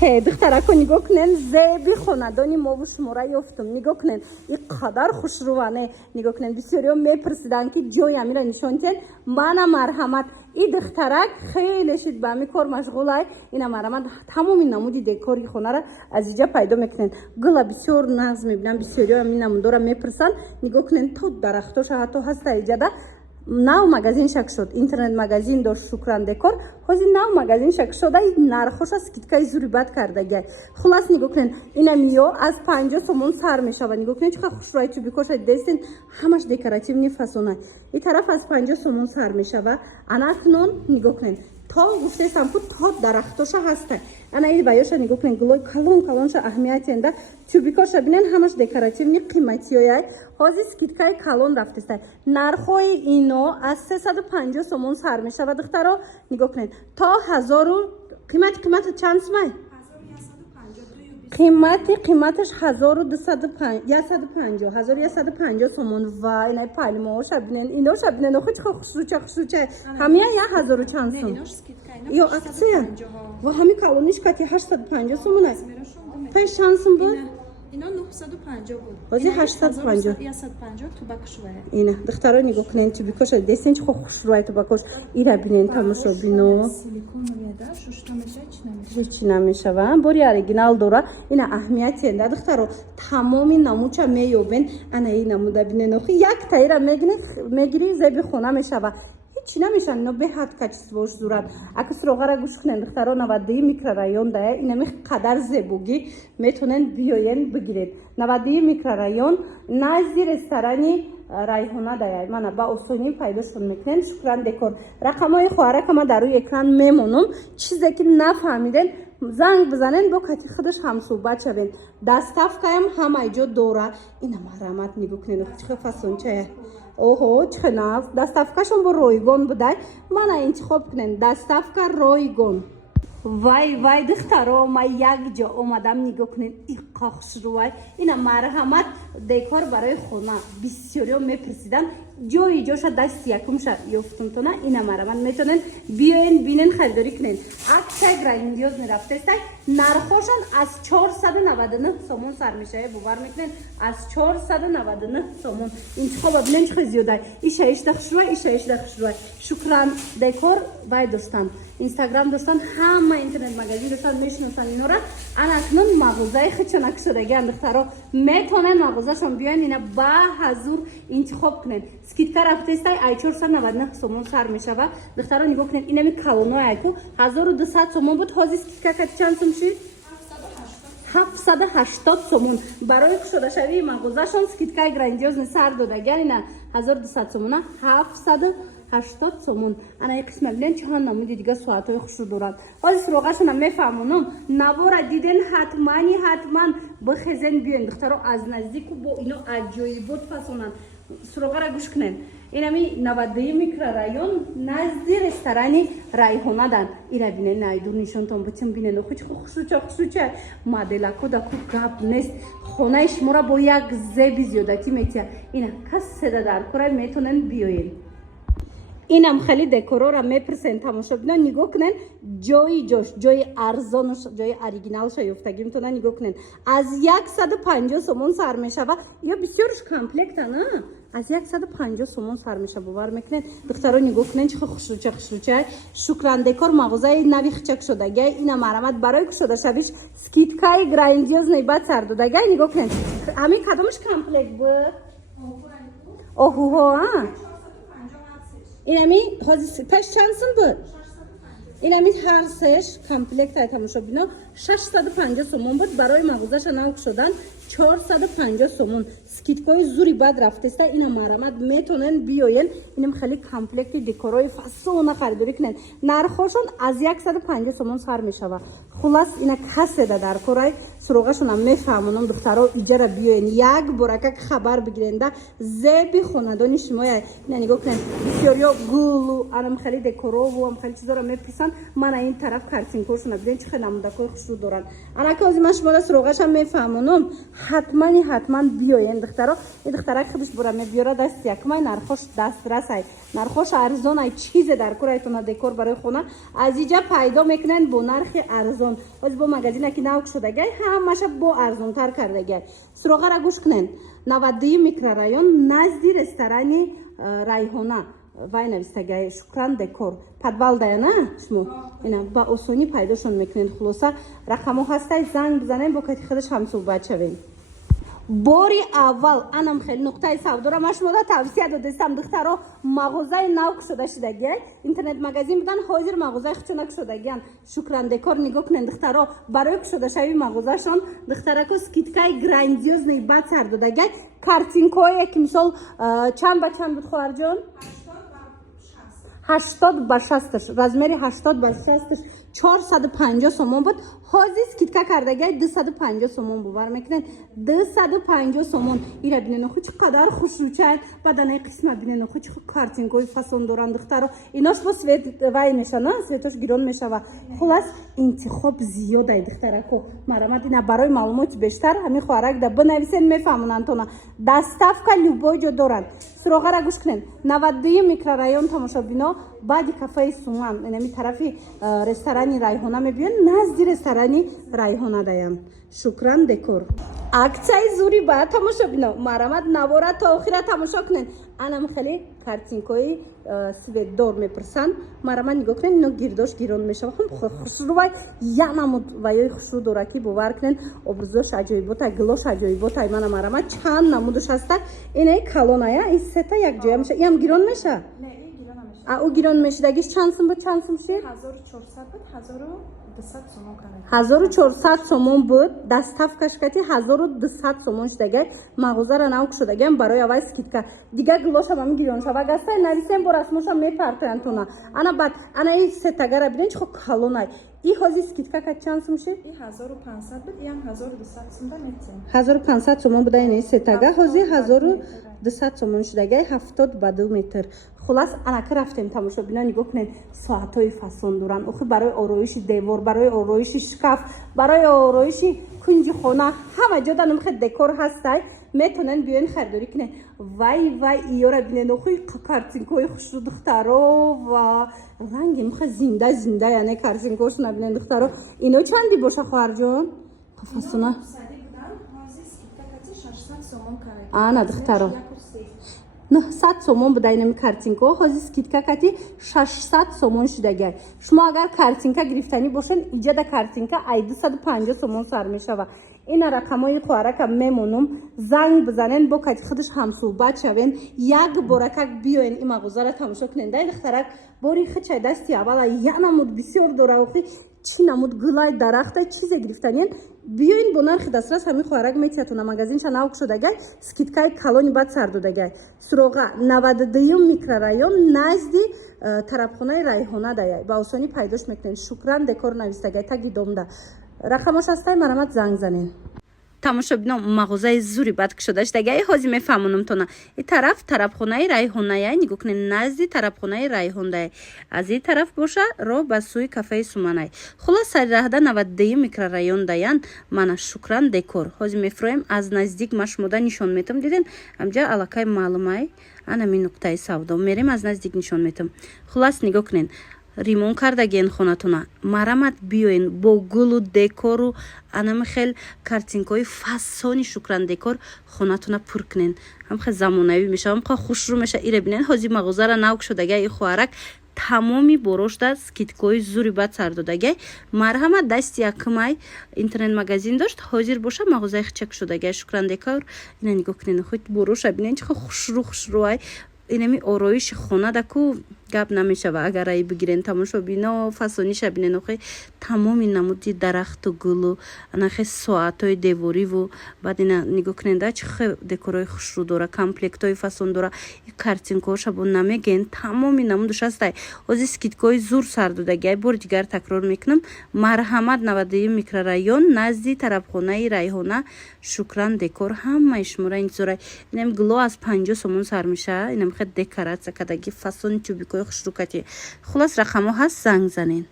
духтарако нигоҳ кунен зеби хонадони мову шумора ёфтум. Нигоҳ кунен иқадар хушруване. Нигоҳ кунен бисёриё мепурсидан ки ҷои амира нишон тиҳен. Мана марҳамат и духтарак хеле шид ба ҳамин кор машғулай. Ина марҳамат тамоми намуди декори хонара аз иҷа пайдо мекунен. Гула бисёр нағз мебинам, бисёриё ҳамин намудора мепурсан. Нигоҳ кунен то дарахтоша ҳатто ҳаста иҷада нав магазин шак шуд. Интернет магазин дошт Шукран декор. ҳозир нав магазин шак шуда нархоша скидкаи зурибат кардагай. Хулас нигоҳ кунен инамиё аз 50 сомон сар мешава. Нигоҳ кунен чиқар хушрӯи чӯбикоша дестин ҳамаш декоративни фасонай. И тараф аз 50 сомон сар мешава. Анакнон нигоҳ кунен то гуфтестам ку то дарахтоша ҳастай. Ана ин баёша нигоҳ кунен гулои калон-калонша аҳамиятенда чӯбикоша бинен ҳамаш декоративни қиматиёяй. ҳозир скидкаи калон рафтестай. Нархои ино аз 350 сомон сар мешава. духтаро нигоҳ кунен то 1000 қимати чанд сумай? қиматаш 1250 сомон. ва инай палмаоша бинен иноша бинен охо чиқа хушруча ҳамия 1000 чанд сум ё аксия ва ҳами калонишкати 850 сомон аст. пеш чанд сум буд? Ино 950 буд. ҳозир 850. 150 тубакшвая. Ина духтаро нигоҳ кунен чӯбикоша дестин чиқа хушрӯи тубакош. Ира бинен тамошо бино. Силиконовияда шушта меша чи намеша. ҳеҷ намешава. бори оригинал дора. Ина аҳамиятенда духтаро тамоми намуча меёбен. Ана ин намуда бинен охи як таира мегири зеби хона мешава. Ҳеҷ намешан ино беҳад качествош зурат. Ака суроғара гӯш кунен духтаро 92 микрорайон дая инами қадар зебугӣ метонен биёен бигиред. 92 микрорайон назди ресторани райҳона дая. Мана ба осонӣ пайдошон мекунен. Шукран декор. Рақамҳои хоҳарака ма дар рӯи экран мемонам. Чизе ки нафаҳмиден занг бизанен бо кати худаш ҳамсӯҳбат шавен. Доставкаам ҳама иҷо дора. Ина марҳамат нигоҳ кунен чиқа фасончая. Оҳо чихе нав доставкашон бо ройгон будай. Мана интихоб кунен доставка ройгон. Вай духтаро ма як ҷо омадам нигоҳ кунен иқа хушрӯай. Ина марҳамат декор барои хона бисёриё мепурсидан. ҷои ҷоша дасти якумша ёфтумтона. Ина марҳамат метонен биёен бинен харидорӣ кунен. аксияи грандиозни рафтестай. нархошон аз 499 сомон сар мешава. бовар мекунен аз 499 сомон. интихоба бинен чихе зиёдай. иша хушрӯай. Шукран декор вай доштан. Инстаграм доштан ҳама интернет магазин доштан мешиносан инора. Анакнун мағозаи хичанак шудагиан духтаро метонен мағозашон биёен ина ба ҳазур интихоб кунен. скидка рафтестай ай 499 сомон сар мешава. духтаро нигоҳ кунен инами калоной айку 1200 сомон буд. ҳозир скидка кати чанд сум шид? 780 сомон. барои кушодашавии мағозашон скидкаи грандиозни сар додагиан ина 1200 сомона 780 сомон. Ана ин қисма бинен чанд намуди дига соатҳои хушрӯ дорад. ҳозир суроғашона мефаҳмонам. навора диден ҳатман бихезен биёен духтаро аз наздику бо ино аҷоибот фасонанд. суроғара гӯш кунен. инами 92 микрорайон назди ресторани райҳонадан. ира бинен айдур нишонтон бутим бинен охи чихо хушрӯча моделакодаку гап нест. хонаи шумора бо як зеби зиёдатӣ метия. ина каседа дар корай метонен биёен. инам хеле декорора мепурсен тамошо бино нигоҳ кунен ҷои ҷош ҷои арзонош ҷои оригиналша ёфтагӣ метонен. нигоҳ кунен аз 150 сомон сар мешава. ё бисёрш комплекта на аз 150 сомон сар мешава. бовар мекунен духтаро нигоҳ кунен чихо хушрӯча. Шукран декор мағозаи нави хичак шудагай. ина марҳамат барои кушодашавиш скидкаи грандиозни бад сар додагай. нигоҳ кунен ҳамин кадомаш комплект буд? оҳуҳо инами ҳозир пеш чанд сум буд? инами ҳар сеш комплектай тамошо бино 650 сомон буд. барои мағозаша нав кушодан 450 сомон. скидкои зури бад рафтеста. ина марҳамат метонен биёен. инам хеле комплекти декорои фасона харидорӣ кунен. нархошон аз 150 сомон сар мешава. хулас ина каседа дар корай суроғашона мефаҳмонам духтаро иҷара биёен як борака хабар бигиренда зеби хонадони шумоя. ина нигоҳ кунен бисёриё гулу анам хеле декорову ам хеле чизора мепурсан. мана ин тараф картинкошона биден чихе намудакои хушрӯ доранд. анака ҳозир ман шуморо суроғаша мефаҳмонам حتما بیاین دخترا. این دخترک خودش برا میبیاره دست یکمای نرخوش دسترس ای، نرخوش ارزان ای، چیز در کورایتون دکور برای خونه از اینجا پیدا میکنن با نرخ ارزان. باز با مگزینه که نوک شدگی همش با ارزان تر کردگی. سراغه را گوش کنین. 92 میکرورایون نزدی رستوران ریحانه وای نویستگی شکران دکور подвал داره نه شما اینا با آسونی پیداشون میکنین. خلاصه رقمو هسته زنگ بزنین با کتی خودش هم صحبت شوین. باری اول انم خیلی نقطه سودا را ما شما توصیه دادم دخترا مغازه نوک شده شدگی اینترنت مغازین بودن حاضر مغازه خچنک شدگیان. شکران دکور نگاه کنین دخترا برای شده شوی مغازه شون دخترکو سکیتکای گراندیوز نیبات سر دادگی کارتینکوی که مثال چند با چند بود خواهر جان 80 با 60 رزمری 80 با 60 450 سومون بود. حاضر سکیتکا کردگی 250 سومون بوار میکنن. 250 سومون ایره بینن خو چقدر خوش رو چند بدن قسمت بینن خو چه کارتینگوی فاصون دوران دخترو ایناش با سویت وای نشانه سویتش گیرون میشه و خلاص انتخاب زیاده دخترکو مرامت اینا برای معلومات بیشتر همین خوارک ده بنویسین میفهمونن تونا دستافکا لوبوجو دوران. سراغه را گوش کنین. 92 میکرورایون تماشابینا بعد کافه سومن اینمی طرفی رستورانی ریحانه میبین نزدی رستورانی ریحانه دایم. شکران دکور. аксияи зури ба тамошобино марамад навора та охира тамошо кунед. анам хеле картинкои светдор мепурсанд. марамад нигоҳ кунед ино гирдош гирон мешавад. хушрувай янамуд ваёи хушру дора ки бовар кунед обрузош аҷоиботай гилош аҷоиботай мана марамад чанд намудуш ҳаста. инаи калоная ин сета якҷоя меша. иам гирон меша? ӯ гирон мешидагиш чанд сум буд чанд сум шид? 1400 буд 1200 сомон кард. 1400 сомон буд. дастафкаш кати 1200 сомон шидагай. мағозара навк шудагай барои авай скидка. Дига гилоша мами гирон шава гастай нависем бо расмоша мепартоян туна. ана бад ана ин сетагара бинен чихо калонай. ин ҳозир скидка кати чанд сум шид? 1500 буд. иам 1200 сомда метсем. 1500 сомон буда ин сетага ҳозир 1200 сомон шидагай 70 ба 2 метр. خلاص انا که رفتیم تماشا بینا نگاه کنین ساعتای فسون دورن اخی برای آرایش دیوار برای آرایش شکاف برای آرایش کنج خانه همه جا دارم خیلی دکور هستای میتونن بیاین خریداری کنین. وای ایارا بینن اخی کارتینکوی خوش رو دخترا و رنگی مخه زنده یعنی کارتینکوش نبینن دخترا. اینو چندی باشه خواهر جان؟ فسونه آنا دخترا 900 сомон буда инами картинка ҳозир скидка кати 600 сомон шидагай. шумо агар картинка гирифтанӣ бошен иҷада картинка ай 250 сомон сар мешава. ина рақамои қуарака мемонум занг бизанен бо кати худаш ҳамсӯҳбат шавен як боракак биёен ин мағозара тамошо кунен. дай духтарак бори хичай дасти аввала янамуд бисёр дора охи чӣ намуд гулай дарахтай чизе гирифтанен биёин бо нархи дастрас ҳамин қуарак метиятона магазинча навк шудагай скидкаи калони бад сар додагай. суроға 92 микрорайон назди тарабхонаи райҳона даяй ба осонӣ пайдош мекунен. шукран декор навистагай таги домда рақамош ҳастай марамат занг занен. тамошобино мағозаи зури бад кушода шудагай ҳозир мефаҳмонам тона ин тараф тарабхонаи райҳонаяй нигоҳ кунед назди тарабхонаи райҳондаяй аз ин тараф боша роҳ ба сӯи кафеи суманай. хулос сари раҳда 92 микрорайон даян мана шукран декор ҳозир мефуроем аз наздик ма шумода нишон метам диден амҷа аллакай маълумай анами нуқтаи савдо мерем аз наздик нишон метам. хулас нигоҳ кунед римон кардагиен хонатона марамат биёен бо гулу декору анами хел картинкои фасони шукран декор хонатона пур кунен. ҳам хел замонавӣ меша ҳам хел хушрӯ меша. ире бинен ҳозир мағозара навк шудагай ин хуарак тамоми борошда скидкои зури бад сар додагай. марҳамат дасти якмай интернет магазин дошт ҳозир боша мағозаи хичак шудагай шукран декор. ина нигоҳ кунен худ бороша бинен чихо хушрӯай инами ороиши хона даку гап намешава. агар ай бигирен тамошобино фасониша бинен охи тамоми намуди дарахту гулу анахе соатои девориву баъд ина нигоҳ кунен да чихе декорои хушрӯ дора комплектои фасон дора и картинкоша бо намеген тамоми намудуш ҳастай. ҳозир скидкои зур сар додагай бори дигар такрор мекунам марҳамат 92 микрорайон назди тарабхонаи райҳона шукран декор ҳамаи шуморо интизорай. инам гуло аз 50 сомон сар меша. инам хед декоратсия кардаги фасони чӯбикои хушрӯ кати. хулос рақамо ҳаст занг занен.